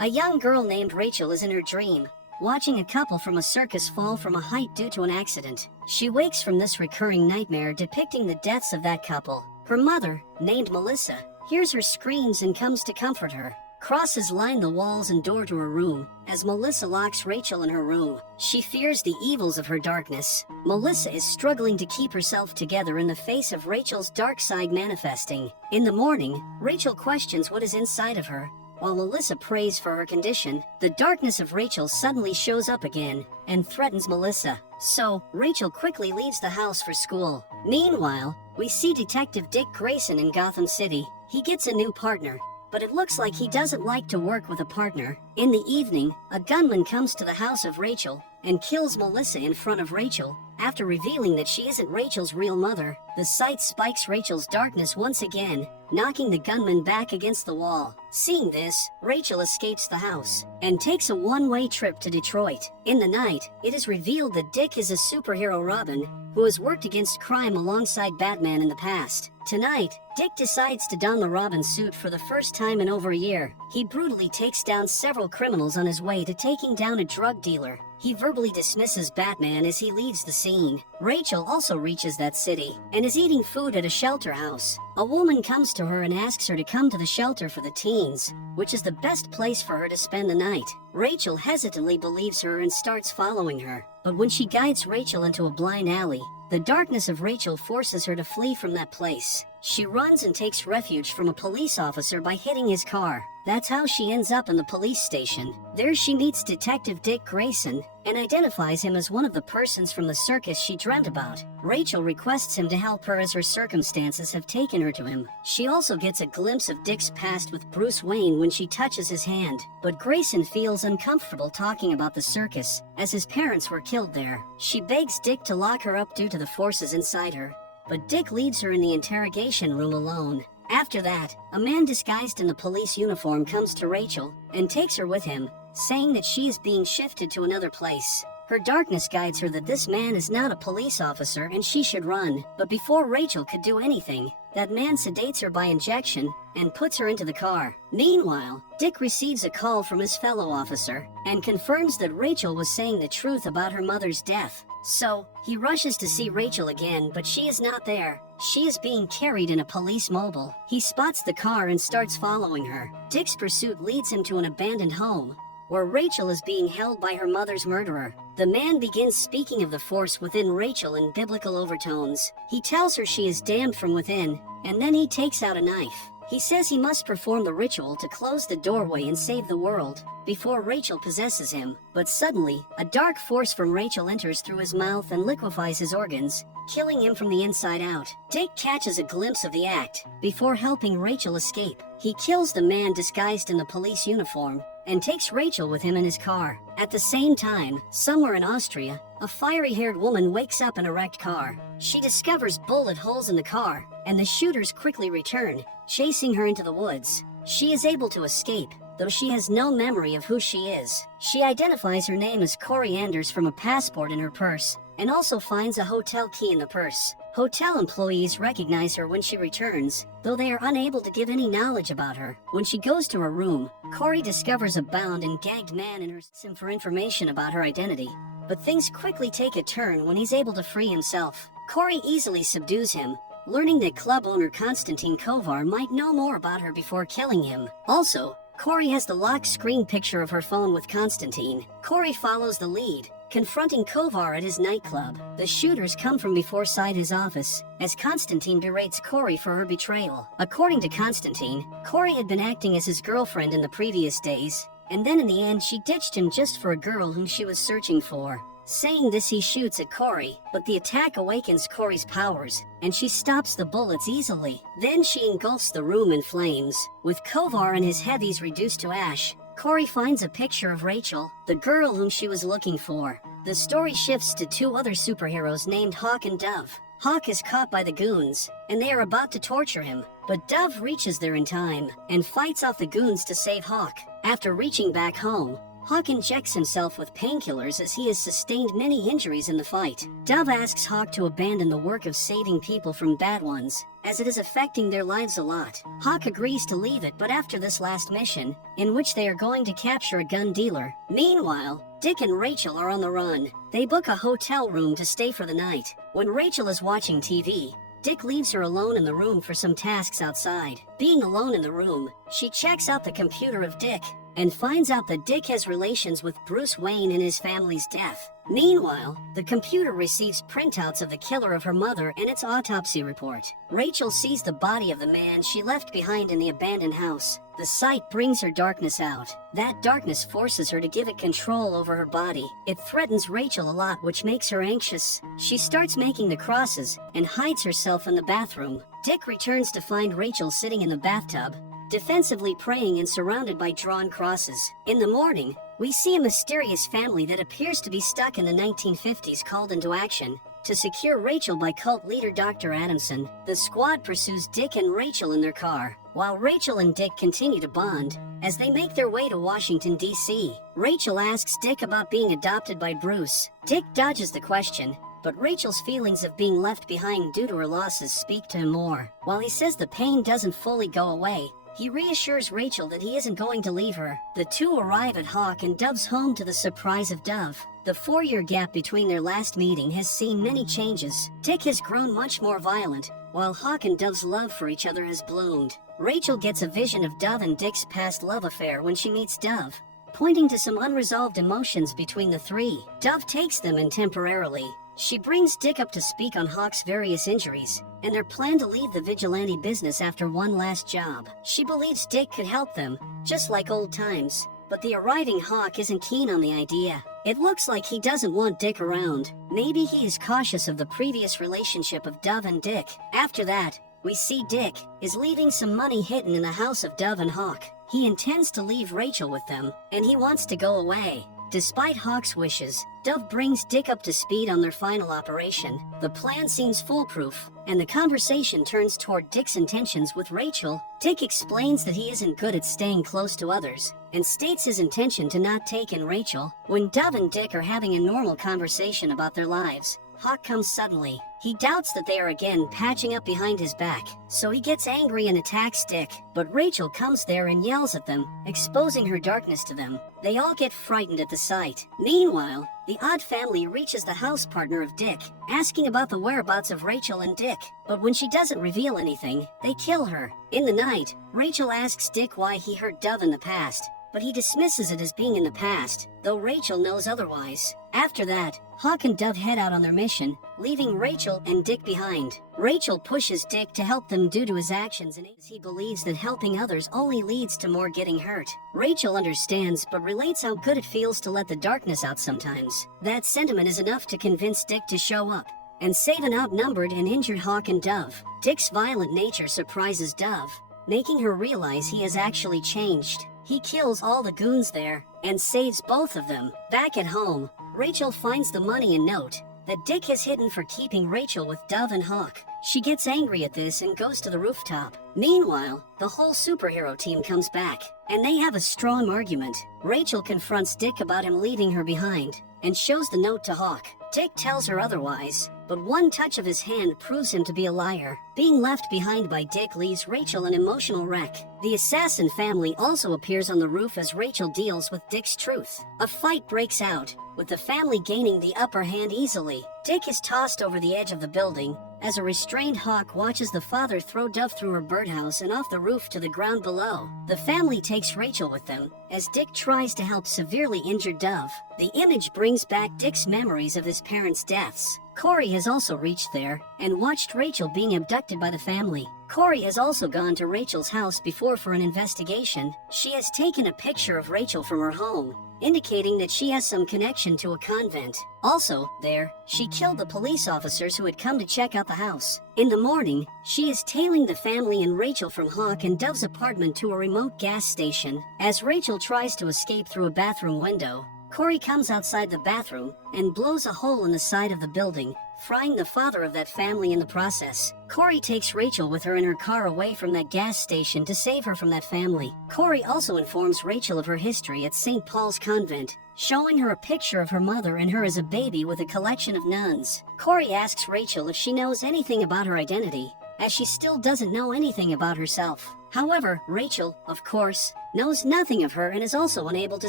A young girl named Rachel is in her dream, watching a couple from a circus fall from a height due to an accident. She wakes from this recurring nightmare depicting the deaths of that couple. Her mother, named Melissa, hears her screams and comes to comfort her. Crosses line the walls and door to her room, as Melissa locks Rachel in her room. She fears the evils of her darkness. Melissa is struggling to keep herself together in the face of Rachel's dark side manifesting. In the morning, Rachel questions what is inside of her. While Melissa prays for her condition, the darkness of Rachel suddenly shows up again and threatens Melissa. So, Rachel quickly leaves the house for school. Meanwhile, we see Detective Dick Grayson in Gotham City. He gets a new partner, but it looks like he doesn't like to work with a partner. In the evening, a gunman comes to the house of Rachel and kills Melissa in front of Rachel. After revealing that she isn't Rachel's real mother, the sight spikes Rachel's darkness once again, knocking the gunman back against the wall. Seeing this, Rachel escapes the house and takes a one-way trip to Detroit. In the night, it is revealed that Dick is a superhero Robin who has worked against crime alongside Batman in the past. Tonight, Dick decides to don the Robin suit for the first time in over a year. He brutally takes down several criminals on his way to taking down a drug dealer. He verbally dismisses Batman as he leaves the scene. Rachel also reaches that city and is eating food at a shelter house. A woman comes to her and asks her to come to the shelter for the teens, which is the best place for her to spend the night. Rachel hesitantly believes her and starts following her. But when she guides Rachel into a blind alley, the darkness of Rachel forces her to flee from that place. She runs and takes refuge from a police officer by hitting his car. That's how she ends up in the police station. There she meets Detective Dick Grayson and identifies him as one of the persons from the circus she dreamt about. Rachel requests him to help her as her circumstances have taken her to him. She also gets a glimpse of Dick's past with Bruce Wayne when she touches his hand. But Grayson feels uncomfortable talking about the circus, as his parents were killed there. She begs Dick to lock her up due to the forces inside her, but Dick leaves her in the interrogation room alone. After that, a man disguised in the police uniform comes to Rachel and takes her with him, saying that she is being shifted to another place. Her darkness guides her that this man is not a police officer and she should run. But before Rachel could do anything, that man sedates her by injection and puts her into the car. Meanwhile, Dick receives a call from his fellow officer and confirms that Rachel was saying the truth about her mother's death. So, he rushes to see Rachel again, but she is not there. She is being carried in a police mobile. He spots the car and starts following her. Dick's pursuit leads him to an abandoned home, where Rachel is being held by her mother's murderer. The man begins speaking of the force within Rachel in biblical overtones. He tells her she is damned from within, and then he takes out a knife. He says he must perform the ritual to close the doorway and save the world before Rachel possesses him. But suddenly, a dark force from Rachel enters through his mouth and liquefies his organs, killing him from the inside out. Dick catches a glimpse of the act before helping Rachel escape. He kills the man disguised in the police uniform and takes Rachel with him in his car. At the same time, somewhere in Austria, a fiery-haired woman wakes up in a wrecked car. She discovers bullet holes in the car, and the shooters quickly return, chasing her into the woods. She is able to escape, though she has no memory of who she is. She identifies her name as Corey Anders from a passport in her purse, and also finds a hotel key in the purse. Hotel employees recognize her when she returns, though they are unable to give any knowledge about her. When she goes to her room, Corey discovers a bound and gagged man in her system for information about her identity. But things quickly take a turn when he's able to free himself. Corey easily subdues him, learning that club owner Konstantin Kovar might know more about her before killing him. Also, Corey has the lock screen picture of her phone with Konstantin. Corey follows the lead, confronting Kovar at his nightclub. The shooters come from beside his office, as Konstantin berates Corey for her betrayal. According to Konstantin, Corey had been acting as his girlfriend in the previous days, and then in the end she ditched him just for a girl whom she was searching for. Saying this, he shoots at Corey, but the attack awakens Corey's powers, and she stops the bullets easily. Then she engulfs the room in flames. With Kovar and his heavies reduced to ash, Corey finds a picture of Rachel, the girl whom she was looking for. The story shifts to two other superheroes named Hawk and Dove. Hawk is caught by the goons, and they are about to torture him, but Dove reaches there in time and fights off the goons to save Hawk. After reaching back home, Hawk injects himself with painkillers as he has sustained many injuries in the fight. Dove asks Hawk to abandon the work of saving people from bad ones, as it is affecting their lives a lot. Hawk agrees to leave it, but after this last mission, in which they are going to capture a gun dealer. Meanwhile, Dick and Rachel are on the run. They book a hotel room to stay for the night. When Rachel is watching TV, Dick leaves her alone in the room for some tasks outside. Being alone in the room, she checks out the computer of Dick and finds out that Dick has relations with Bruce Wayne and his family's death. Meanwhile, the computer receives printouts of the killer of her mother and its autopsy report. Rachel sees the body of the man she left behind in the abandoned house. The sight brings her darkness out. That darkness forces her to give it control over her body. It threatens Rachel a lot, which makes her anxious. She starts making the crosses and hides herself in the bathroom. Dick returns to find Rachel sitting in the bathtub, defensively praying and surrounded by drawn crosses. In the morning, we see a mysterious family that appears to be stuck in the 1950s called into action to secure Rachel by cult leader Dr. Adamson. The squad pursues Dick and Rachel in their car, while Rachel and Dick continue to bond as they make their way to Washington, D.C. Rachel asks Dick about being adopted by Bruce. Dick dodges the question, but Rachel's feelings of being left behind due to her losses speak to him more. While he says the pain doesn't fully go away, he reassures Rachel that he isn't going to leave her. The two arrive at Hawk and Dove's home to the surprise of Dove. The 4-year gap between their last meeting has seen many changes. Dick has grown much more violent, while Hawk and Dove's love for each other has bloomed. Rachel gets a vision of Dove and Dick's past love affair when she meets Dove, pointing to some unresolved emotions between the three. Dove takes them in temporarily. She brings Dick up to speak on Hawk's various injuries and their plan to leave the vigilante business after one last job. She believes Dick could help them, just like old times, but the arriving Hawk isn't keen on the idea. It looks like he doesn't want Dick around. Maybe he is cautious of the previous relationship of Dove and Dick. After that, we see Dick is leaving some money hidden in the house of Dove and Hawk. He intends to leave Rachel with them, and he wants to go away. Despite Hawk's wishes, Dove brings Dick up to speed on their final operation. The plan seems foolproof, and the conversation turns toward Dick's intentions with Rachel. Dick explains that he isn't good at staying close to others, and states his intention to not take in Rachel. When Dove and Dick are having a normal conversation about their lives, Hawk comes suddenly. He doubts that they are again patching up behind his back, so he gets angry and attacks Dick. But Rachel comes there and yells at them, exposing her darkness to them. They all get frightened at the sight. Meanwhile, the odd family reaches the house partner of Dick, asking about the whereabouts of Rachel and Dick. But when she doesn't reveal anything, they kill her. In the night, Rachel asks Dick why he hurt Dove in the past, but he dismisses it as being in the past, though Rachel knows otherwise. After that, Hawk and Dove head out on their mission, leaving Rachel and Dick behind. Rachel pushes Dick to help them due to his actions, and he believes that helping others only leads to more getting hurt. Rachel understands but relates how good it feels to let the darkness out sometimes. That sentiment is enough to convince Dick to show up and save an outnumbered and injured Hawk and Dove. Dick's violent nature surprises Dove, making her realize he has actually changed. He kills all the goons there and saves both of them. Back at home, Rachel finds the money and note that Dick has hidden for keeping Rachel with Dove and Hawk. She gets angry at this and goes to the rooftop. Meanwhile, the whole superhero team comes back, and they have a strong argument. Rachel confronts Dick about him leaving her behind, and shows the note to Hawk. Dick tells her otherwise, but one touch of his hand proves him to be a liar. Being left behind by Dick leaves Rachel an emotional wreck. The assassin family also appears on the roof as Rachel deals with Dick's truth. A fight breaks out, with the family gaining the upper hand easily. Dick is tossed over the edge of the building, as a restrained Hawk watches the father throw Dove through her birdhouse and off the roof to the ground below. The family takes Rachel with them, as Dick tries to help severely injured Dove. The image brings back Dick's memories of his parents' deaths. Corey has also reached there, and watched Rachel being abducted by the family. Corey has also gone to Rachel's house before for an investigation. She has taken a picture of Rachel from her home, indicating that she has some connection to a convent. Also, there, she killed the police officers who had come to check out the house. In the morning, she is tailing the family and Rachel from Hawk and Dove's apartment to a remote gas station. As Rachel tries to escape through a bathroom window, Corey comes outside the bathroom and blows a hole in the side of the building, frying the father of that family in the process. Corey takes Rachel with her in her car away from that gas station to save her from that family. Corey also informs Rachel of her history at St. Paul's Convent, showing her a picture of her mother and her as a baby with a collection of nuns. Corey asks Rachel if she knows anything about her identity, as she still doesn't know anything about herself. However, Rachel, of course, knows nothing of her and is also unable to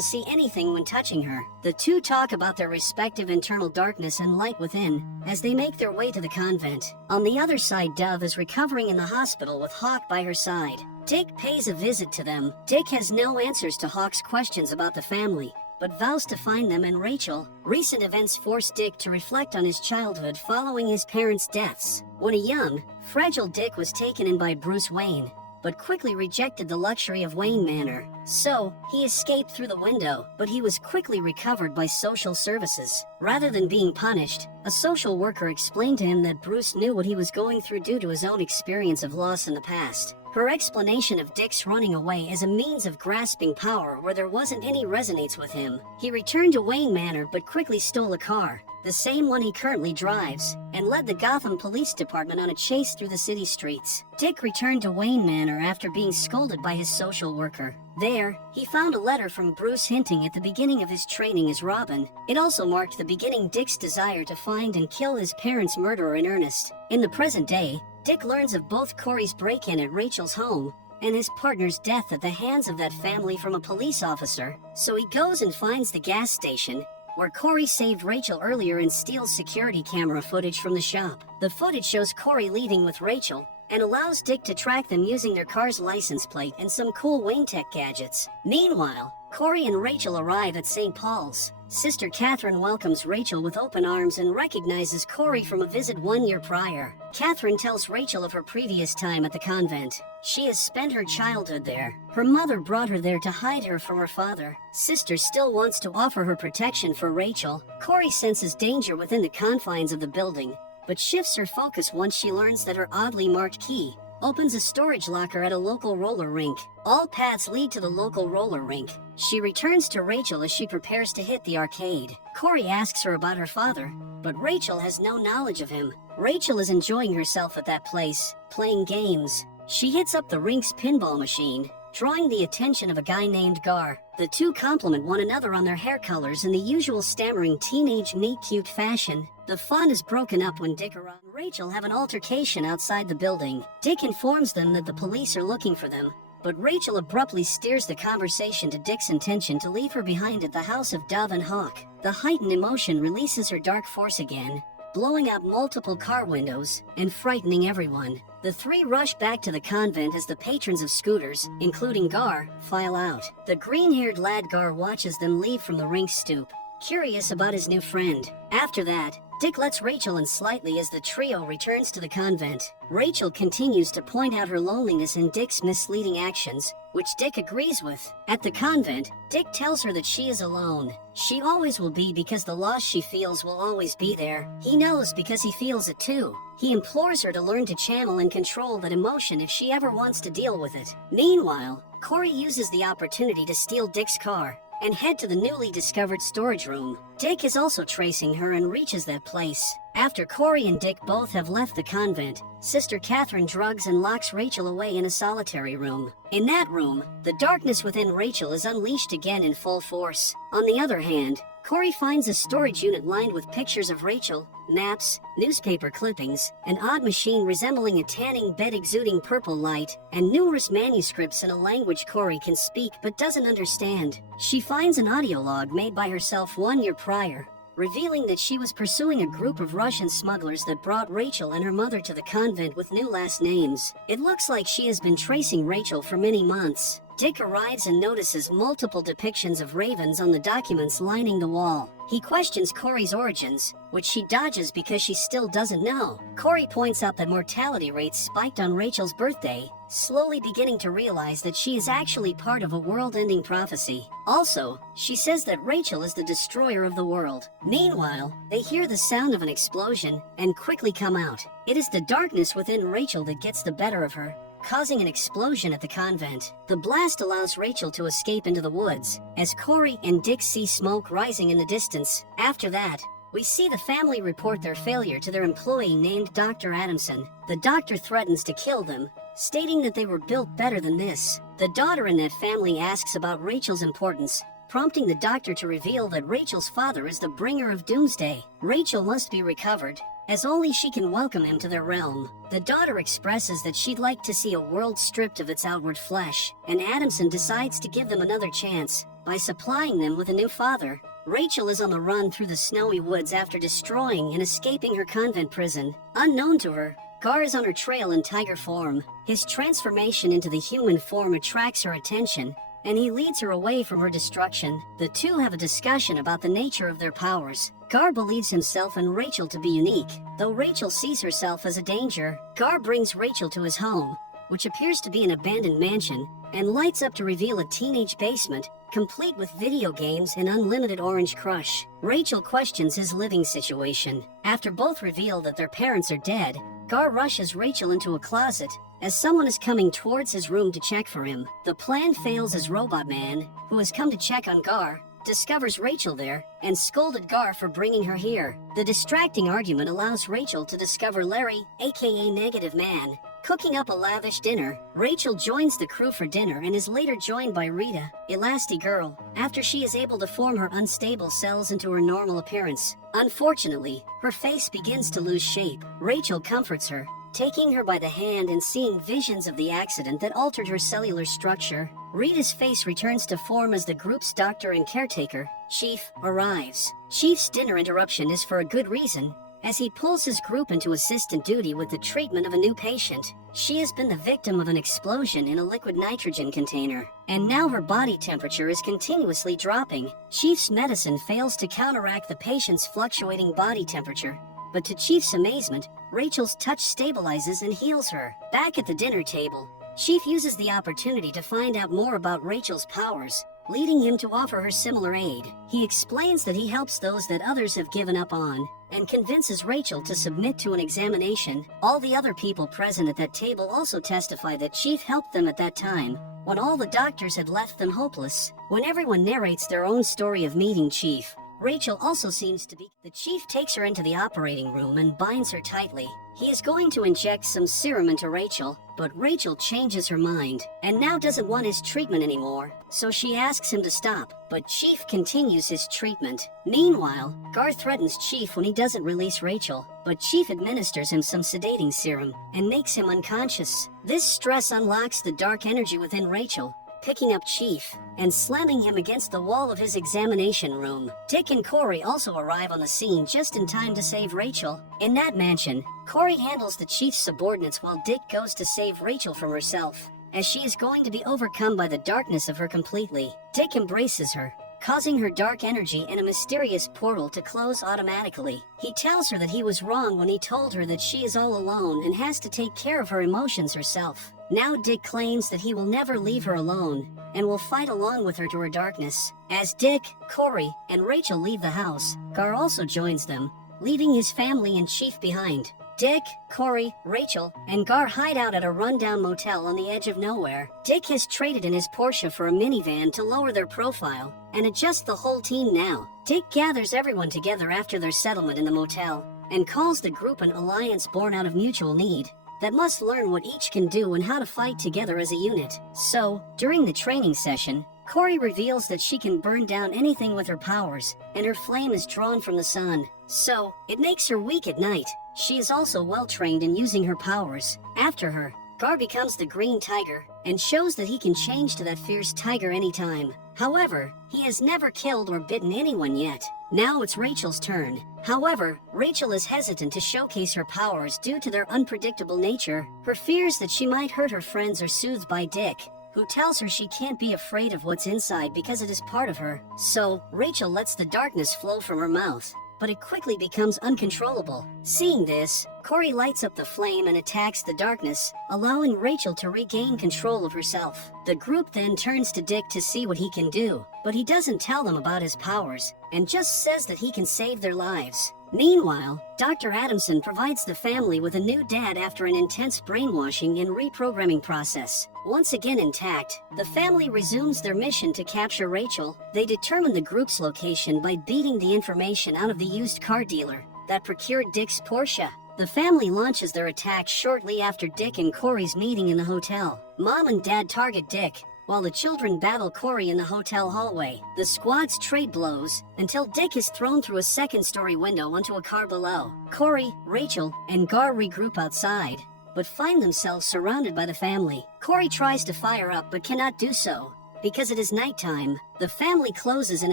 see anything when touching her. The two talk about their respective internal darkness and light within as they make their way to the convent. On the other side, Dove is recovering in the hospital with Hawk by her side. Dick pays a visit to them. Dick has no answers to Hawk's questions about the family, but vows to find them and Rachel. Recent events force Dick to reflect on his childhood following his parents' deaths. When a young, fragile Dick was taken in by Bruce Wayne, but quickly rejected the luxury of Wayne Manor. So, he escaped through the window, but he was quickly recovered by social services. Rather than being punished, a social worker explained to him that Bruce knew what he was going through due to his own experience of loss in the past. Her explanation of Dick's running away as a means of grasping power where there wasn't any resonates with him. He returned to Wayne Manor but quickly stole a car, the same one he currently drives, and led the Gotham Police Department on a chase through the city streets. Dick returned to Wayne Manor after being scolded by his social worker. There, he found a letter from Bruce hinting at the beginning of his training as Robin. It also marked the beginning Dick's desire to find and kill his parents' murderer in earnest. In the present day, Dick learns of both Corey's break-in at Rachel's home and his partner's death at the hands of that family from a police officer, so he goes and finds the gas station where Corey saved Rachel earlier and steals security camera footage from the shop. The footage shows Corey leaving with Rachel and allows Dick to track them using their car's license plate and some cool Wayne Tech gadgets. Meanwhile, Corey and Rachel arrive at St. Paul's. Sister Catherine welcomes Rachel with open arms and recognizes Corey from a visit 1 year prior. Catherine tells Rachel of her previous time at the convent. She has spent her childhood there. Her mother brought her there to hide her from her father. Sister still wants to offer her protection for Rachel. Corey senses danger within the confines of the building, but shifts her focus once she learns that her oddly marked key opens a storage locker at a local roller rink. All paths lead to the local roller rink. She returns to Rachel as she prepares to hit the arcade. Corey asks her about her father, but Rachel has no knowledge of him. Rachel is enjoying herself at that place, playing games. She hits up the rink's pinball machine, drawing the attention of a guy named Gar. The two compliment one another on their hair colors in the usual stammering teenage meet-cute fashion. The fun is broken up when Dick and Rachel have an altercation outside the building. Dick informs them that the police are looking for them, but Rachel abruptly steers the conversation to Dick's intention to leave her behind at the house of Dove and Hawk. The heightened emotion releases her dark force again, blowing out multiple car windows and frightening everyone. The three rush back to the convent as the patrons of scooters, including Gar, file out. The green-haired lad Gar watches them leave from the rink stoop, curious about his new friend. After that, Dick lets Rachel in slightly as the trio returns to the convent. Rachel continues to point out her loneliness in Dick's misleading actions, which Dick agrees with. At the convent, Dick tells her that she is alone. She always will be because the loss she feels will always be there. He knows because he feels it too. He implores her to learn to channel and control that emotion if she ever wants to deal with it. Meanwhile, Corey uses the opportunity to steal Dick's car and head to the newly discovered storage room. Dick is also tracing her and reaches that place. After Corey and Dick both have left the convent, Sister Catherine drugs and locks Rachel away in a solitary room. In that room, the darkness within Rachel is unleashed again in full force. On the other hand, Corey finds a storage unit lined with pictures of Rachel, maps, newspaper clippings, an odd machine resembling a tanning bed exuding purple light, and numerous manuscripts in a language Corey can speak but doesn't understand. She finds an audio log made by herself 1 year prior, revealing that she was pursuing a group of Russian smugglers that brought Rachel and her mother to the convent with new last names. It looks like she has been tracing Rachel for many months. Dick arrives and notices multiple depictions of ravens on the documents lining the wall. He questions Corey's origins, which she dodges because she still doesn't know. Corey points out that mortality rates spiked on Rachel's birthday, slowly beginning to realize that she is actually part of a world-ending prophecy. Also, she says that Rachel is the destroyer of the world. Meanwhile, they hear the sound of an explosion and quickly come out. It is the darkness within Rachel that gets the better of her, causing an explosion at the convent. The blast allows Rachel to escape into the woods, as Corey and Dick see smoke rising in the distance. After that, we see the family report their failure to their employee named Dr. Adamson. The doctor threatens to kill them, stating that they were built better than this. The daughter in that family asks about Rachel's importance, prompting the doctor to reveal that Rachel's father is the bringer of doomsday. Rachel must be recovered, as only she can welcome him to their realm. The daughter expresses that she'd like to see a world stripped of its outward flesh, and Adamson decides to give them another chance by supplying them with a new father. Rachel is on the run through the snowy woods after destroying and escaping her convent prison. Unknown to her, Gar is on her trail in tiger form. His transformation into the human form attracts her attention, and he leads her away from her destruction. The two have a discussion about the nature of their powers. Gar believes himself and Rachel to be unique, though Rachel sees herself as a danger. Gar brings Rachel to his home, which appears to be an abandoned mansion, and lights up to reveal a teenage basement, complete with video games and unlimited Orange Crush. Rachel questions his living situation. After both reveal that their parents are dead, Gar rushes Rachel into a closet, as someone is coming towards his room to check for him. The plan fails as Robot Man, who has come to check on Gar, discovers Rachel there, and scolded Gar for bringing her here. The distracting argument allows Rachel to discover Larry, aka Negative Man, cooking up a lavish dinner. Rachel joins the crew for dinner and is later joined by Rita, Elastigirl, after she is able to form her unstable cells into her normal appearance. Unfortunately, her face begins to lose shape. Rachel comforts her, taking her by the hand and seeing visions of the accident that altered her cellular structure. Rita's face returns to form as the group's doctor and caretaker, Chief, arrives. Chief's dinner interruption is for a good reason, as he pulls his group into assistant duty with the treatment of a new patient. She has been the victim of an explosion in a liquid nitrogen container, and now her body temperature is continuously dropping. Chief's medicine fails to counteract the patient's fluctuating body temperature, but to Chief's amazement, Rachel's touch stabilizes and heals her. Back at the dinner table, Chief uses the opportunity to find out more about Rachel's powers, leading him to offer her similar aid. He explains that he helps those that others have given up on, and convinces Rachel to submit to an examination. All the other people present at that table also testify that Chief helped them at that time, when all the doctors had left them hopeless. When everyone narrates their own story of meeting Chief, Rachel also seems to be. The Chief takes her into the operating room and binds her tightly. He is going to inject some serum into Rachel, but Rachel changes her mind, and now doesn't want his treatment anymore, so she asks him to stop, but Chief continues his treatment. Meanwhile, Gar threatens Chief when he doesn't release Rachel, but Chief administers him some sedating serum, and makes him unconscious. This stress unlocks the dark energy within Rachel, picking up Chief and slamming him against the wall of his examination room. Dick and Corey also arrive on the scene just in time to save Rachel. In that mansion, Corey handles the Chief's subordinates while Dick goes to save Rachel from herself, as she is going to be overcome by the darkness of her completely. Dick embraces her, causing her dark energy and a mysterious portal to close automatically. He tells her that he was wrong when he told her that she is all alone and has to take care of her emotions herself. Now Dick claims that he will never leave her alone, and will fight along with her to her darkness. As Dick, Corey, and Rachel leave the house, Gar also joins them, leaving his family and Chief behind. Dick, Corey, Rachel, and Gar hide out at a rundown motel on the edge of nowhere. Dick has traded in his Porsche for a minivan to lower their profile, and adjust the whole team now. Dick gathers everyone together after their settlement in the motel, and calls the group an alliance born out of mutual need, that must learn what each can do and how to fight together as a unit. So, during the training session, Corey reveals that she can burn down anything with her powers, and her flame is drawn from the sun. So, it makes her weak at night. She is also well trained in using her powers. After her, Gar becomes the Green Tiger, and shows that he can change to that fierce tiger anytime. However, he has never killed or bitten anyone yet. Now it's Rachel's turn. However, Rachel is hesitant to showcase her powers due to their unpredictable nature. Her fears that she might hurt her friends are soothed by Dick, who tells her she can't be afraid of what's inside because it is part of her. So, Rachel lets the darkness flow from her mouth, but it quickly becomes uncontrollable. Seeing this, Corey lights up the flame and attacks the darkness, allowing Rachel to regain control of herself. The group then turns to Dick to see what he can do, but he doesn't tell them about his powers, and just says that he can save their lives. Meanwhile, Dr. Adamson provides the family with a new dad after an intense brainwashing and reprogramming process. Once again intact, the family resumes their mission to capture Rachel. They determine the group's location by beating the information out of the used car dealer that procured Dick's Porsche. The family launches their attack shortly after Dick and Corey's meeting in the hotel. Mom and Dad target Dick, while the children battle Corey in the hotel hallway. The squads trade blows until Dick is thrown through a second-story window onto a car below. Corey, Rachel, and Gar regroup outside, but find themselves surrounded by the family. Corey tries to fire up but cannot do so because it is nighttime. The family closes in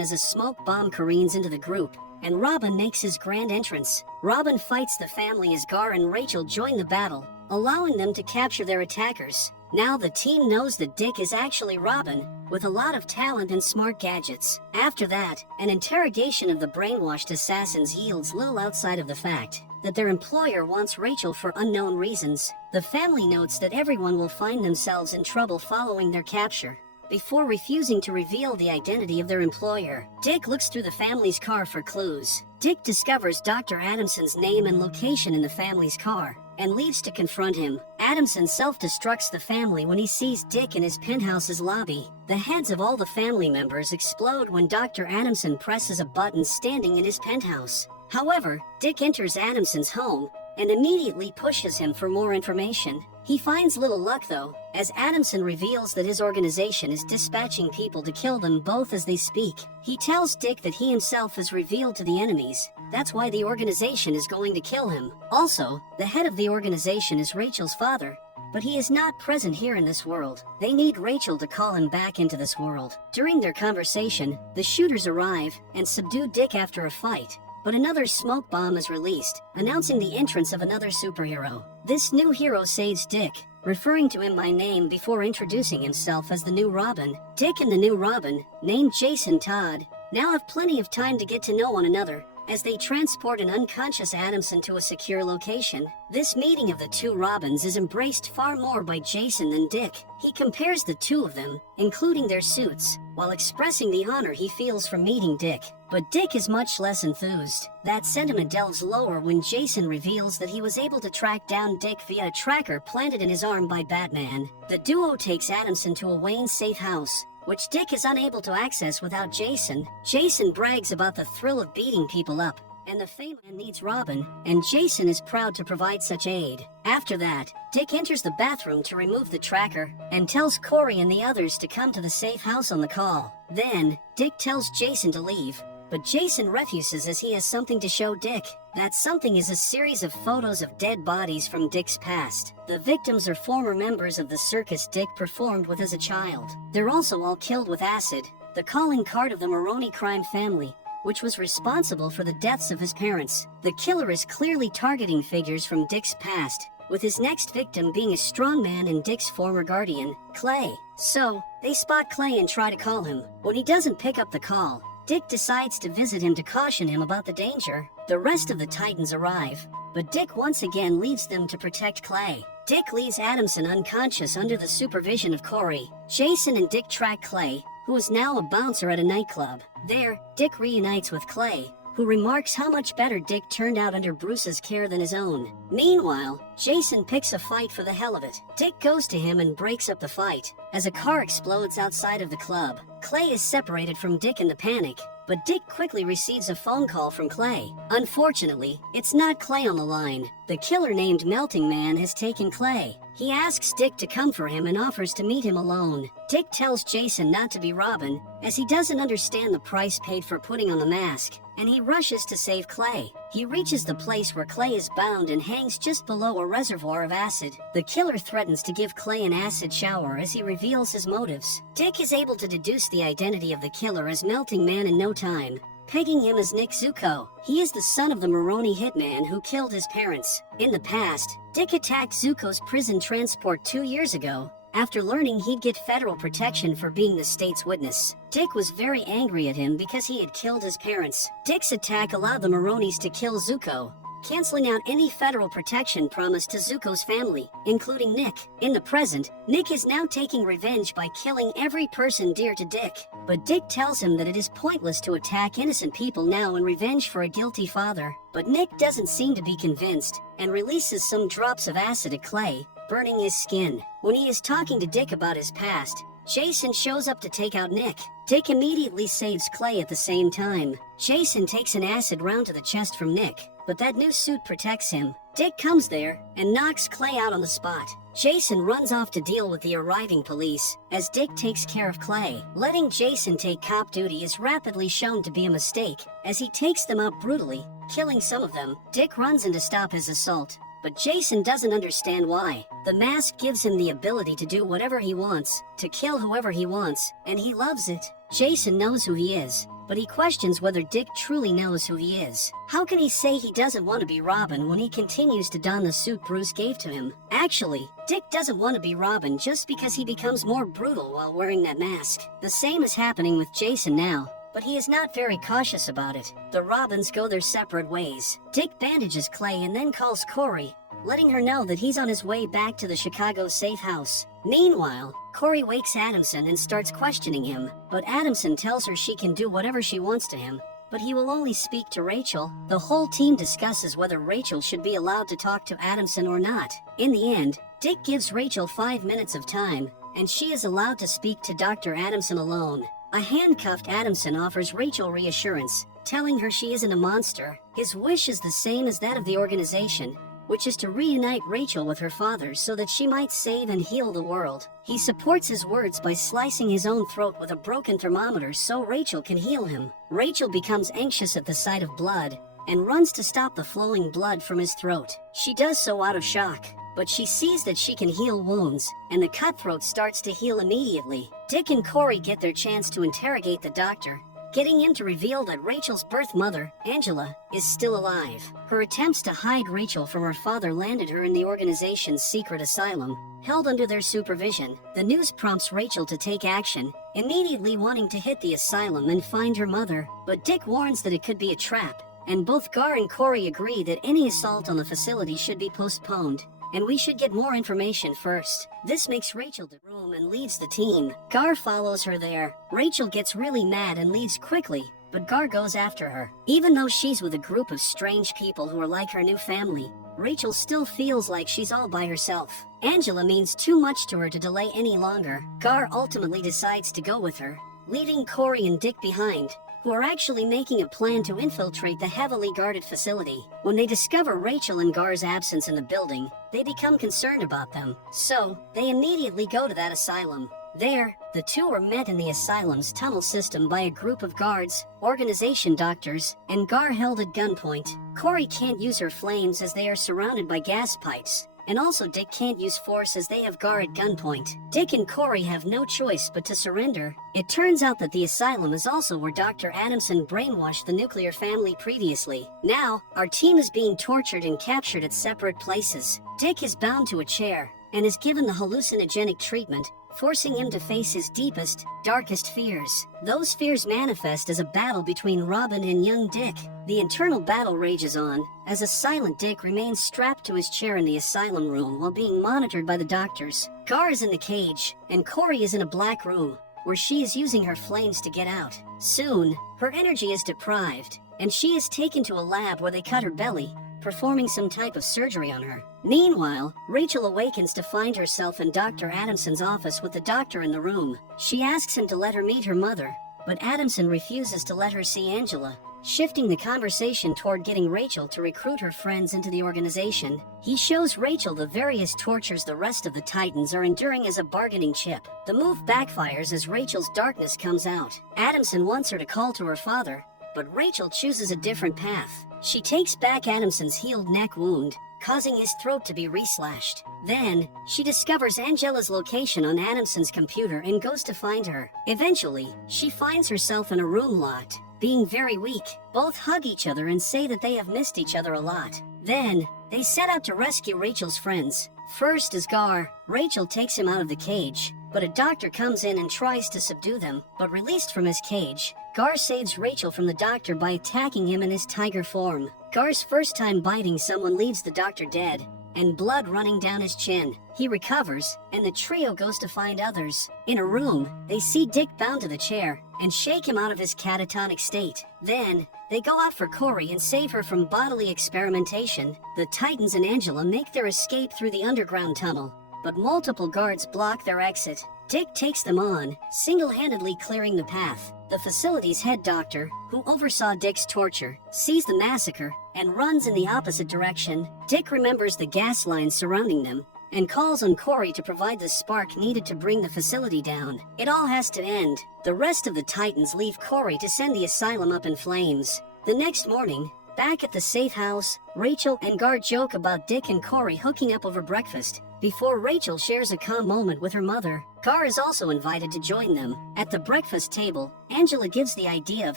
as a smoke bomb careens into the group, and Robin makes his grand entrance. Robin fights the family as Gar and Rachel join the battle, allowing them to capture their attackers. Now the team knows that Dick is actually Robin, with a lot of talent and smart gadgets. After that, an interrogation of the brainwashed assassins yields little outside of the fact that their employer wants Rachel for unknown reasons. The family notes that everyone will find themselves in trouble following their capture, before refusing to reveal the identity of their employer. Dick looks through the family's car for clues. Dick discovers Dr. Adamson's name and location in the family's car, and leaves to confront him. Adamson self-destructs the family when he sees Dick in his penthouse's lobby. The heads of all the family members explode when Dr. Adamson presses a button standing in his penthouse. However, Dick enters Adamson's home and immediately pushes him for more information. He finds little luck though, as Adamson reveals that his organization is dispatching people to kill them both as they speak. He tells Dick that he himself is revealed to the enemies. That's why the organization is going to kill him. Also, the head of the organization is Rachel's father, but he is not present here in this world. They need Rachel to call him back into this world. During their conversation, the shooters arrive and subdue Dick after a fight. But another smoke bomb is released, announcing the entrance of another superhero. This new hero saves Dick, referring to him by name before introducing himself as the new Robin. Dick and the new Robin, named Jason Todd, now have plenty of time to get to know one another, as they transport an unconscious Adamson to a secure location. This meeting of the two Robins is embraced far more by Jason than Dick. He compares the two of them, including their suits, while expressing the honor he feels from meeting Dick. But Dick is much less enthused. That sentiment delves lower when Jason reveals that he was able to track down Dick via a tracker planted in his arm by Batman. The duo takes Adamson to a Wayne safe house, which Dick is unable to access without Jason. Jason brags about the thrill of beating people up, and the fame needs Robin, and Jason is proud to provide such aid. After that, Dick enters the bathroom to remove the tracker, and tells Corey and the others to come to the safe house on the call. Then, Dick tells Jason to leave, but Jason refuses as he has something to show Dick. That something is a series of photos of dead bodies from Dick's past. The victims are former members of the circus Dick performed with as a child. They're also all killed with acid, the calling card of the Maroney crime family, which was responsible for the deaths of his parents. The killer is clearly targeting figures from Dick's past, with his next victim being a strongman and Dick's former guardian, Clay. So, they spot Clay and try to call him. When he doesn't pick up the call, Dick decides to visit him to caution him about the danger. The rest of the Titans arrive, but Dick once again leaves them to protect Clay. Dick leaves Adamson unconscious under the supervision of Corey. Jason and Dick track Clay, who is now a bouncer at a nightclub. There, Dick reunites with Clay, who remarks how much better Dick turned out under Bruce's care than his own. Meanwhile, Jason picks a fight for the hell of it. Dick goes to him and breaks up the fight, as a car explodes outside of the club. Clay is separated from Dick in the panic, but Dick quickly receives a phone call from Clay. Unfortunately, it's not Clay on the line. The killer named Melting Man has taken Clay. He asks Dick to come for him and offers to meet him alone. Dick tells Jason not to be Robin, as he doesn't understand the price paid for putting on the mask, and he rushes to save Clay. He reaches the place where Clay is bound and hangs just below a reservoir of acid. The killer threatens to give Clay an acid shower as he reveals his motives. Dick is able to deduce the identity of the killer as Melting Man in no time, pegging him as Nick Zuko. He is the son of the Maroney hitman who killed his parents. In the past, Dick attacked Zuko's prison transport 2 years ago, after learning he'd get federal protection for being the state's witness. Dick was very angry at him because he had killed his parents. Dick's attack allowed the Maroneys to kill Zuko, canceling out any federal protection promised to Zuko's family, including Nick. In the present, Nick is now taking revenge by killing every person dear to Dick. But Dick tells him that it is pointless to attack innocent people now in revenge for a guilty father. But Nick doesn't seem to be convinced, and releases some drops of acid at Clay, burning his skin. When he is talking to Dick about his past, Jason shows up to take out Nick. Dick immediately saves Clay at the same time. Jason takes an acid round to the chest from Nick, but that new suit protects him. Dick comes there and knocks Clay out on the spot. Jason runs off to deal with the arriving police, as Dick takes care of Clay. Letting Jason take cop duty is rapidly shown to be a mistake, as he takes them out brutally, killing some of them. Dick runs in to stop his assault, but Jason doesn't understand why. The mask gives him the ability to do whatever he wants, to kill whoever he wants, and he loves it. Jason knows who he is, but he questions whether Dick truly knows who he is. How can he say he doesn't want to be Robin when he continues to don the suit Bruce gave to him? Actually, Dick doesn't want to be Robin just because he becomes more brutal while wearing that mask. The same is happening with Jason now, but he is not very cautious about it. The Robins go their separate ways. Dick bandages Clay and then calls Corey, letting her know that he's on his way back to the Chicago safe house. Meanwhile, Corey wakes Adamson and starts questioning him, but Adamson tells her she can do whatever she wants to him, but he will only speak to Rachel. The whole team discusses whether Rachel should be allowed to talk to Adamson or not. In the end, Dick gives Rachel 5 minutes of time, and she is allowed to speak to Dr. Adamson alone. A handcuffed Adamson offers Rachel reassurance, telling her she isn't a monster. His wish is the same as that of the organization, which is to reunite Rachel with her father so that she might save and heal the world. He supports his words by slicing his own throat with a broken thermometer so Rachel can heal him. Rachel becomes anxious at the sight of blood and runs to stop the flowing blood from his throat. She does so out of shock, but she sees that she can heal wounds, and the cutthroat starts to heal immediately. Dick and Corey get their chance to interrogate the doctor, getting him to reveal that Rachel's birth mother, Angela, is still alive. Her attempts to hide Rachel from her father landed her in the organization's secret asylum, held under their supervision. The news prompts Rachel to take action, immediately wanting to hit the asylum and find her mother, but Dick warns that it could be a trap, and both Gar and Corey agree that any assault on the facility should be postponed, and we should get more information first. This makes Rachel to the room and leaves the team. Gar follows her there. Rachel gets really mad and leaves quickly, but Gar goes after her. Even though she's with a group of strange people who are like her new family, Rachel still feels like she's all by herself. Angela means too much to her to delay any longer. Gar ultimately decides to go with her, leaving Corey and Dick behind, who are actually making a plan to infiltrate the heavily guarded facility. When they discover Rachel and Gar's absence in the building, they become concerned about them, so they immediately go to that asylum. There, the two are met in the asylum's tunnel system by a group of guards, organization doctors, and Gar held at gunpoint. Corey can't use her flames as they are surrounded by gas pipes, and also Dick can't use force as they have Gar at gunpoint. Dick and Corey have no choice but to surrender. It turns out that the asylum is also where Dr. Adamson brainwashed the nuclear family previously. Now, our team is being tortured and captured at separate places. Dick is bound to a chair, and is given the hallucinogenic treatment, forcing him to face his deepest, darkest fears. Those fears manifest as a battle between Robin and young Dick. The internal battle rages on, as a silent Dick remains strapped to his chair in the asylum room while being monitored by the doctors. Gar is in the cage, and Corey is in a black room, where she is using her flames to get out. Soon, her energy is deprived, and she is taken to a lab where they cut her belly, performing some type of surgery on her. Meanwhile, Rachel awakens to find herself in Dr. Adamson's office with the doctor in the room. She asks him to let her meet her mother, but Adamson refuses to let her see Angela, shifting the conversation toward getting Rachel to recruit her friends into the organization. He shows Rachel the various tortures the rest of the Titans are enduring as a bargaining chip. The move backfires as Rachel's darkness comes out. Adamson wants her to call to her father, but Rachel chooses a different path. She takes back Adamson's healed neck wound, causing his throat to be re-slashed. Then, she discovers Angela's location on Adamson's computer and goes to find her. Eventually, she finds herself in a room locked, being very weak. Both hug each other and say that they have missed each other a lot. Then, they set out to rescue Rachel's friends. First is Gar. Rachel takes him out of the cage, but a doctor comes in and tries to subdue them. But released from his cage, Gar saves Rachel from the doctor by attacking him in his tiger form. Gar's first time biting someone leaves the doctor dead, and blood running down his chin. He recovers, and the trio goes to find others. In a room, they see Dick bound to the chair, and shake him out of his catatonic state. Then, they go out for Corey and save her from bodily experimentation. The Titans and Angela make their escape through the underground tunnel, but multiple guards block their exit. Dick takes them on, single-handedly clearing the path. The facility's head doctor, who oversaw Dick's torture, sees the massacre and runs in the opposite direction. Dick remembers the gas lines surrounding them and calls on Corey to provide the spark needed to bring the facility down. It all has to end. The rest of the Titans leave Corey to send the asylum up in flames. The next morning, back at the safe house, Rachel and Gar joke about Dick and Corey hooking up over breakfast. Before Rachel shares a calm moment with her mother, Gar is also invited to join them. At the breakfast table, Angela gives the idea of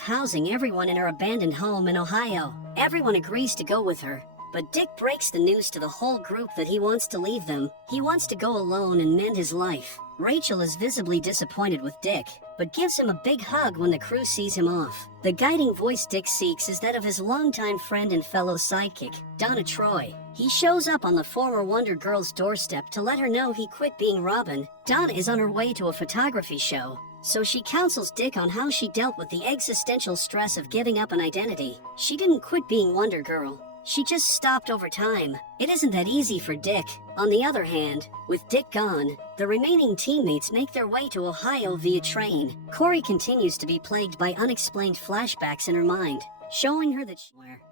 housing everyone in her abandoned home in Ohio. Everyone agrees to go with her, but Dick breaks the news to the whole group that he wants to leave them. He wants to go alone and mend his life. Rachel is visibly disappointed with Dick, but gives him a big hug when the crew sees him off. The guiding voice Dick seeks is that of his longtime friend and fellow sidekick, Donna Troy. He shows up on the former Wonder Girl's doorstep to let her know he quit being Robin. Donna is on her way to a photography show, so she counsels Dick on how she dealt with the existential stress of giving up an identity. She didn't quit being Wonder Girl. She just stopped over time. It isn't that easy for Dick. On the other hand, with Dick gone, the remaining teammates make their way to Ohio via train. Corey continues to be plagued by unexplained flashbacks in her mind, showing her that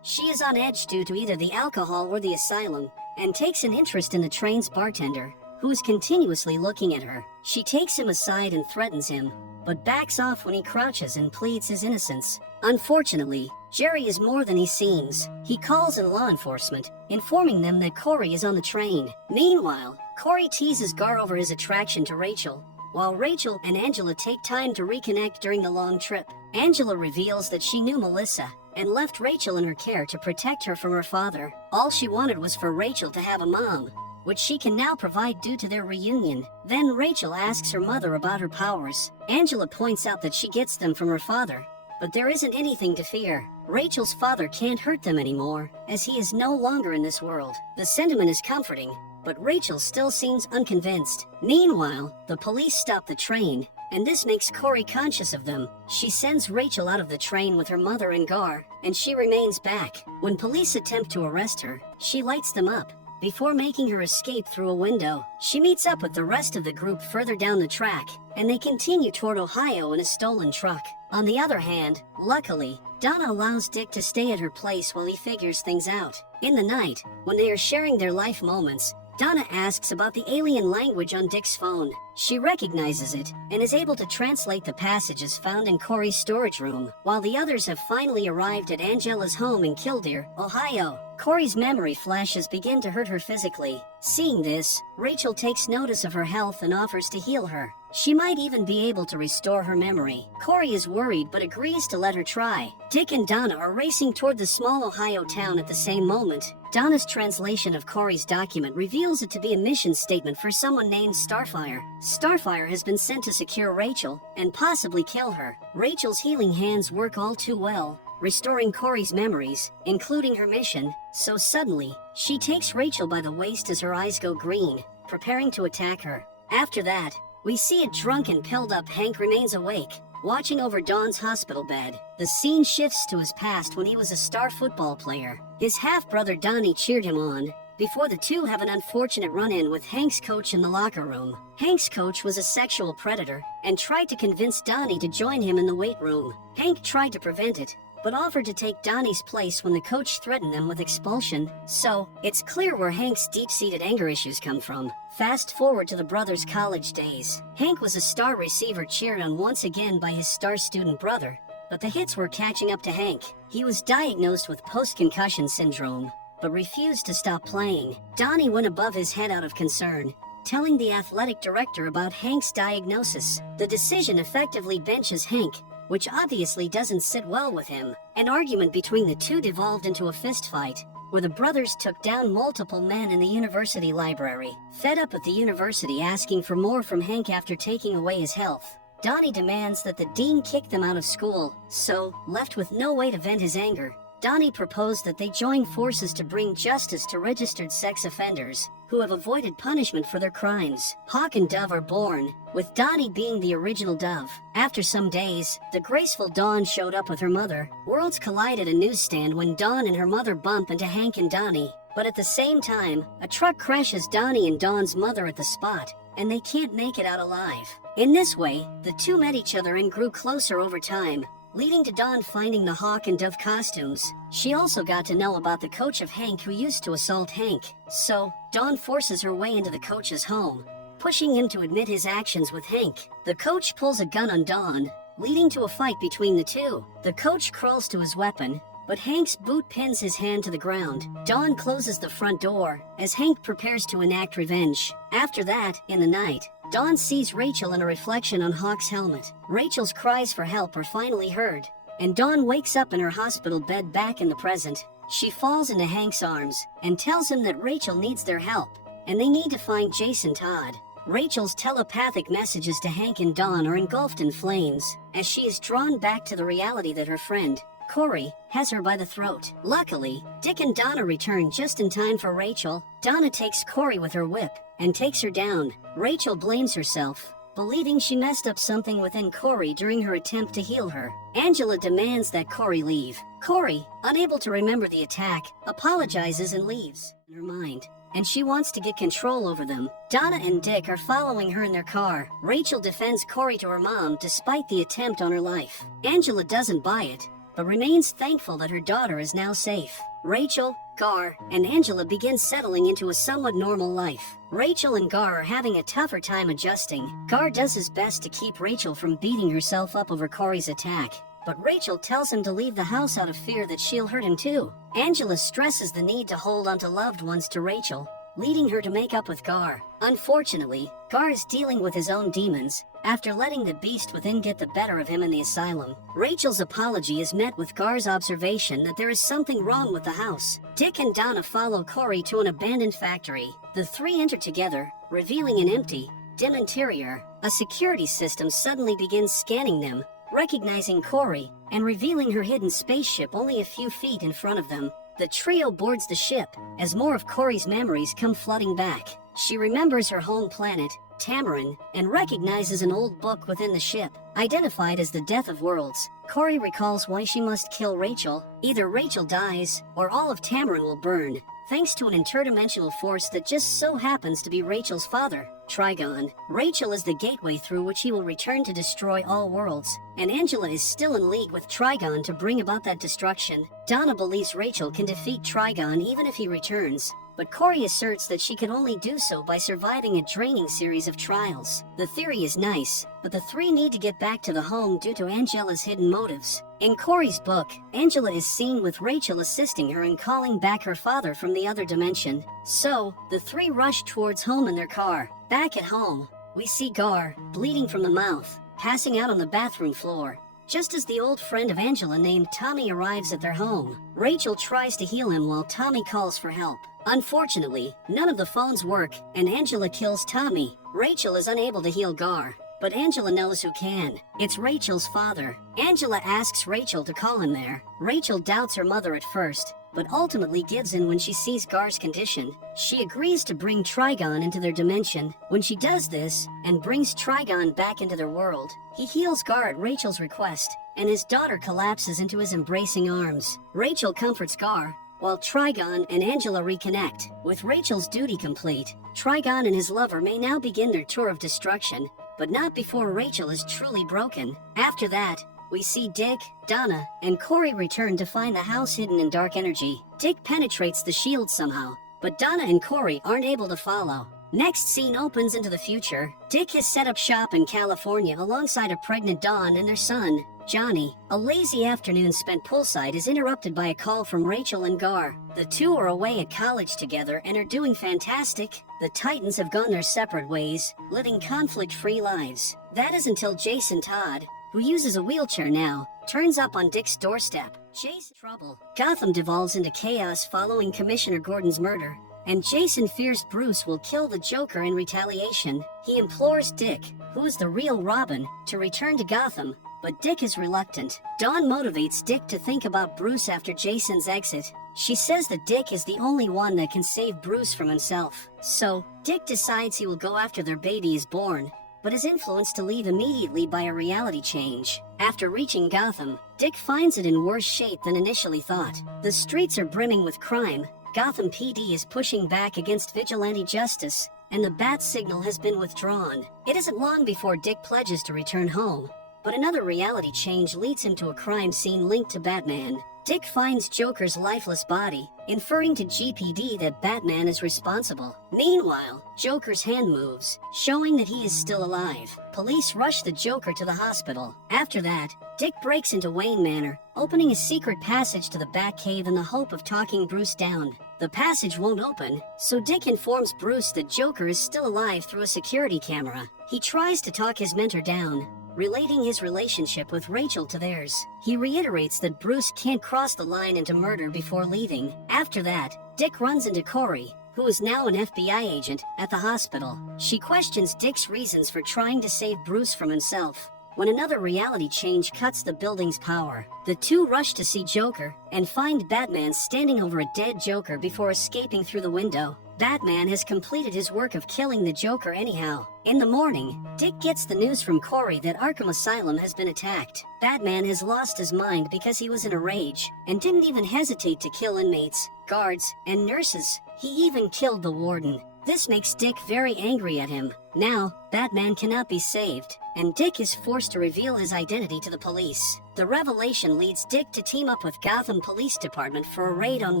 she is on edge due to either the alcohol or the asylum, and takes an interest in the train's bartender, who is continuously looking at her. She takes him aside and threatens him, but backs off when he crouches and pleads his innocence. Unfortunately, Jerry is more than he seems. He calls in law enforcement, informing them that Corey is on the train. Meanwhile, Corey teases Gar over his attraction to Rachel, while Rachel and Angela take time to reconnect during the long trip. Angela reveals that she knew Melissa and left Rachel in her care to protect her from her father. All she wanted was for Rachel to have a mom, which she can now provide due to their reunion. Then Rachel asks her mother about her powers. Angela points out that she gets them from her father, but there isn't anything to fear. Rachel's father can't hurt them anymore, as he is no longer in this world. The sentiment is comforting, but Rachel still seems unconvinced. Meanwhile, the police stop the train, and this makes Corey conscious of them. She sends Rachel out of the train with her mother and Gar, and she remains back. When police attempt to arrest her, she lights them up, before making her escape through a window. She meets up with the rest of the group further down the track, and they continue toward Ohio in a stolen truck. On the other hand, luckily, Donna allows Dick to stay at her place while he figures things out. In the night, when they are sharing their life moments, Donna asks about the alien language on Dick's phone. She recognizes it, and is able to translate the passages found in Corey's storage room. While the others have finally arrived at Angela's home in Killdeer, Ohio, Corey's memory flashes begin to hurt her physically. Seeing this, Rachel takes notice of her health and offers to heal her. She might even be able to restore her memory. Corey is worried but agrees to let her try. Dick and Donna are racing toward the small Ohio town at the same moment. Donna's translation of Corey's document reveals it to be a mission statement for someone named Starfire. Starfire has been sent to secure Rachel and possibly kill her. Rachel's healing hands work all too well, restoring Corey's memories, including her mission, so suddenly, she takes Rachel by the waist as her eyes go green, preparing to attack her. After that, we see a drunk and pilled-up Hank remains awake, watching over Dawn's hospital bed. The scene shifts to his past when he was a star football player. His half-brother Donnie cheered him on, before the two have an unfortunate run-in with Hank's coach in the locker room. Hank's coach was a sexual predator, and tried to convince Donnie to join him in the weight room. Hank tried to prevent it, but offered to take Donnie's place when the coach threatened them with expulsion. So, it's clear where Hank's deep-seated anger issues come from. Fast forward to the brothers' college days. Hank was a star receiver cheered on once again by his star student brother, but the hits were catching up to Hank. He was diagnosed with post-concussion syndrome, but refused to stop playing. Donnie went above his head out of concern, telling the athletic director about Hank's diagnosis. The decision effectively benches Hank, which obviously doesn't sit well with him. An argument between the two devolved into a fistfight, where the brothers took down multiple men in the university library. Fed up with the university asking for more from Hank after taking away his health, Donnie demands that the dean kick them out of school. So, left with no way to vent his anger, Donnie proposed that they join forces to bring justice to registered sex offenders who have avoided punishment for their crimes. Hawk and Dove are born, with Donnie being the original Dove. After some days, the graceful Dawn showed up with her mother. Worlds collide at a newsstand when Dawn and her mother bump into Hank and Donnie. But at the same time, a truck crashes Donnie and Dawn's mother at the spot, and they can't make it out alive. In this way, the two met each other and grew closer over time, leading to Dawn finding the Hawk and Dove costumes. She also got to know about the coach of Hank who used to assault Hank. So, Dawn forces her way into the coach's home, pushing him to admit his actions with Hank. The coach pulls a gun on Dawn, leading to a fight between the two. The coach crawls to his weapon, but Hank's boot pins his hand to the ground. Dawn closes the front door as Hank prepares to enact revenge. After that, in the night, Dawn sees Rachel in a reflection on Hawk's helmet. Rachel's cries for help are finally heard, and Dawn wakes up in her hospital bed back in the present. She falls into Hank's arms and tells him that Rachel needs their help, and they need to find Jason Todd. Rachel's telepathic messages to Hank and Dawn are engulfed in flames, as she is drawn back to the reality that her friend, Corey, has her by the throat. Luckily, Dick and Donna return just in time for Rachel. Donna takes Corey with her whip and takes her down. Rachel blames herself, believing she messed up something within Corey during her attempt to heal her. Angela demands that Corey leave. Corey, unable to remember the attack, apologizes and leaves in her mind, and she wants to get control over them. Donna and Dick are following her in their car. Rachel defends Corey to her mom despite the attempt on her life. Angela doesn't buy it, but remains thankful that her daughter is now safe. Rachel, Gar, and Angela begin settling into a somewhat normal life. Rachel and Gar are having a tougher time adjusting. Gar does his best to keep Rachel from beating herself up over Corey's attack, but Rachel tells him to leave the house out of fear that she'll hurt him too. Angela stresses the need to hold onto loved ones to Rachel, leading her to make up with Gar. Unfortunately, Gar is dealing with his own demons after letting the beast within get the better of him in the asylum. Rachel's apology is met with Gar's observation that there is something wrong with the house. Dick and Donna follow Corey to an abandoned factory. The three enter together, revealing an empty, dim interior. A security system suddenly begins scanning them, recognizing Corey, and revealing her hidden spaceship only a few feet in front of them. The trio boards the ship, as more of Corey's memories come flooding back. She remembers her home planet, Tamarin, and recognizes an old book within the ship, identified as the Death of Worlds. Corey recalls why she must kill Rachel. Either Rachel dies, or all of Tamarin will burn, thanks to an interdimensional force that just so happens to be Rachel's father, Trigon. Rachel is the gateway through which he will return to destroy all worlds, and Angela is still in league with Trigon to bring about that destruction. Donna believes Rachel can defeat Trigon even if he returns, but Corey asserts that she can only do so by surviving a draining series of trials. The theory is nice, but the three need to get back to the home due to Angela's hidden motives. In Corey's book, Angela is seen with Rachel assisting her in calling back her father from the other dimension. So, the three rush towards home in their car. Back at home, we see Gar, bleeding from the mouth, passing out on the bathroom floor. Just as the old friend of Angela named Tommy arrives at their home, Rachel tries to heal him while Tommy calls for help. Unfortunately, none of the phones work, and Angela kills Tommy. Rachel is unable to heal Gar, but Angela knows who can. It's Rachel's father. Angela asks Rachel to call him there. Rachel doubts her mother at first, but ultimately gives in when she sees Gar's condition. She agrees to bring Trigon into their dimension. When she does this, and brings Trigon back into their world, he heals Gar at Rachel's request, and his daughter collapses into his embracing arms. Rachel comforts Gar, while Trigon and Angela reconnect. With Rachel's duty complete, Trigon and his lover may now begin their tour of destruction, but not before Rachel is truly broken. After that, we see Dick, Donna, and Corey return to find the house hidden in dark energy. Dick penetrates the shield somehow, but Donna and Corey aren't able to follow. Next scene opens into the future. Dick has set up shop in California alongside a pregnant Dawn and their son, Johnny. A lazy afternoon spent poolside is interrupted by a call from Rachel and Gar. The two are away at college together and are doing fantastic. The Titans have gone their separate ways, living conflict-free lives. That is until Jason Todd, who uses a wheelchair now, turns up on Dick's doorstep. Jason's trouble. Gotham devolves into chaos following Commissioner Gordon's murder, and Jason fears Bruce will kill the Joker in retaliation. He implores Dick, who is the real Robin, to return to Gotham, but Dick is reluctant. Dawn motivates Dick to think about Bruce after Jason's exit. She says that Dick is the only one that can save Bruce from himself. So, Dick decides he will go after their baby is born, but is influenced to leave immediately by a reality change. After reaching Gotham, Dick finds it in worse shape than initially thought. The streets are brimming with crime, Gotham PD is pushing back against vigilante justice, and the bat signal has been withdrawn. It isn't long before Dick pledges to return home, but another reality change leads him to a crime scene linked to Batman. Dick finds Joker's lifeless body, inferring to GPD that Batman is responsible. Meanwhile, Joker's hand moves, showing that he is still alive. Police rush the Joker to the hospital. After that, Dick breaks into Wayne Manor, opening a secret passage to the Batcave in the hope of talking Bruce down. The passage won't open, so Dick informs Bruce that Joker is still alive through a security camera. He tries to talk his mentor down, relating his relationship with Rachel to theirs. He reiterates that Bruce can't cross the line into murder before leaving. After that, Dick runs into Corey, who is now an FBI agent, at the hospital. She questions Dick's reasons for trying to save Bruce from himself. When another reality change cuts the building's power, the two rush to see Joker and find Batman standing over a dead Joker before escaping through the window. Batman has completed his work of killing the Joker anyhow. In the morning, Dick gets the news from Corey that Arkham Asylum has been attacked. Batman has lost his mind because he was in a rage, and didn't even hesitate to kill inmates, guards, and nurses. He even killed the warden. This makes Dick very angry at him. Now, Batman cannot be saved, and Dick is forced to reveal his identity to the police. The revelation leads Dick to team up with Gotham Police Department for a raid on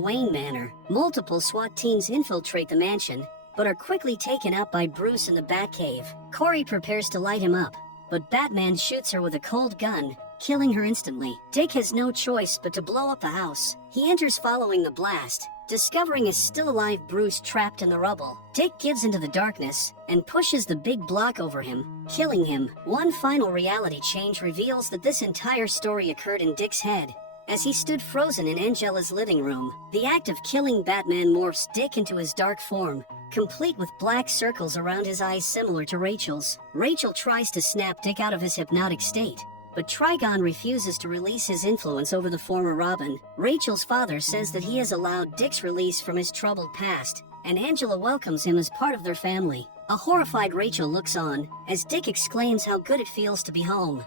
Wayne Manor. Multiple SWAT teams infiltrate the mansion, but are quickly taken out by Bruce in the Batcave. Corey prepares to light him up, but Batman shoots her with a cold gun, killing her instantly. Dick has no choice but to blow up the house. He enters following the blast, discovering a still-alive Bruce trapped in the rubble. Dick gives into the darkness and pushes the big block over him, killing him. One final reality change reveals that this entire story occurred in Dick's head, as he stood frozen in Angela's living room. The act of killing Batman morphs Dick into his dark form, complete with black circles around his eyes similar to Rachel's. Rachel tries to snap Dick out of his hypnotic state, but Trigon refuses to release his influence over the former Robin. Rachel's father says that he has allowed Dick's release from his troubled past, and Angela welcomes him as part of their family. A horrified Rachel looks on, as Dick exclaims how good it feels to be home.